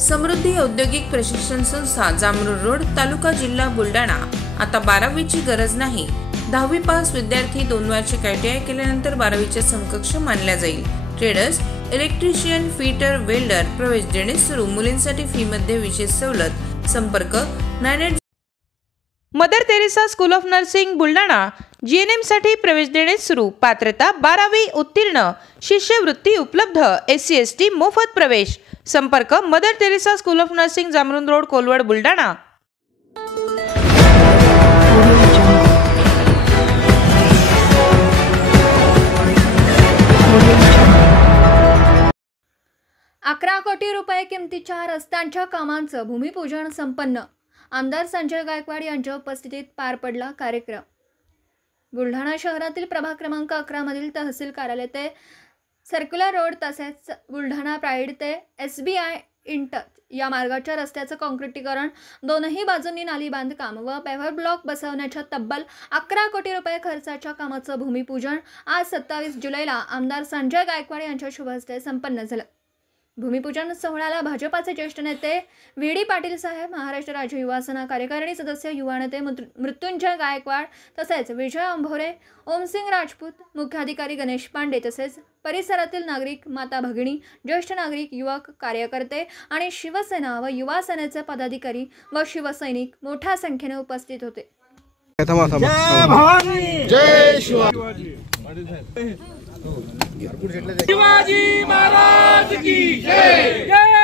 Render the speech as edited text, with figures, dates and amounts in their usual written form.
समृद्धी औद्योगिक प्रशिक्षण संस्था जामरुड रोड तालुका जिल्हा बुलढाणा। आता 12वीची गरज नाही। 10वी पास विद्यार्थी 2 वार्षिक ITI केल्यानंतर 12वीच्या समकक्ष मानल्या जाईल। ट्रेडर्स, इलेक्ट्रिशियन, फिटर, वेल्डर प्रवेश देणे सुरू। मुलींसाठी फी मध्ये विशेष सवलत। संपर्क 98 Mother Teresa school of nursing Buldhana. GNM साठी प्रवेश देणे सुरू। पात्रता 12वी उत्तीर्ण। शिष्यवृत्ती उपलब्ध। SC ST मोफत प्रवेश। संपर्क Mother Teresa school of nursing Jamrud road Kolwad Buldhana. ₹11 कोटी किमतीच्या रस्त्यांच्या कामांचं भूमिपूजन संपन्न। आमदार संजय गायकवाड यांच्या उपस्थितीत पार पडला कार्यक्रम। बुलढाणा शहरातील प्रभाग क्रमांक 11 मधील तहसील कार्यालय ते सर्क्युलर रोड तसेच बुलढाणा प्राईड ते SBI इंटच या मार्गाच्या रस्त्याचं काँक्रिटीकरण, दोनही बाजूंनी नाली बांधकाम व पेव्हर ब्लॉक बसवण्याच्या तब्बल ₹11 कोटी खर्चाच्या कामाचं भूमिपूजन आज 27 जुलैला आमदार संजय गायकवाड यांच्या शुभ हस्ते संपन्न झालं। भूमिपूजन सोहळ्याला भाजपाचे ज्येष्ठ नेते VD पाटील साहेब, महाराष्ट्र राज्य युवा सेना कार्यकारिणी सदस्य युवा नेते मृत्युंजय गायकवाड तसेच विजय अंभोरे, ओमसिंग राजपूत, मुख्याधिकारी गणेश पांडे तसेच परिसरातील नागरिक, माता भगिनी, ज्येष्ठ नागरिक, युवक, कार्यकर्ते आणि शिवसेना व युवा सेनेचे पदाधिकारी व शिवसैनिक मोठ्या संख्येने उपस्थित होते। जय भवानी, जय शिवाजी। शिवाजी महाराज की जय।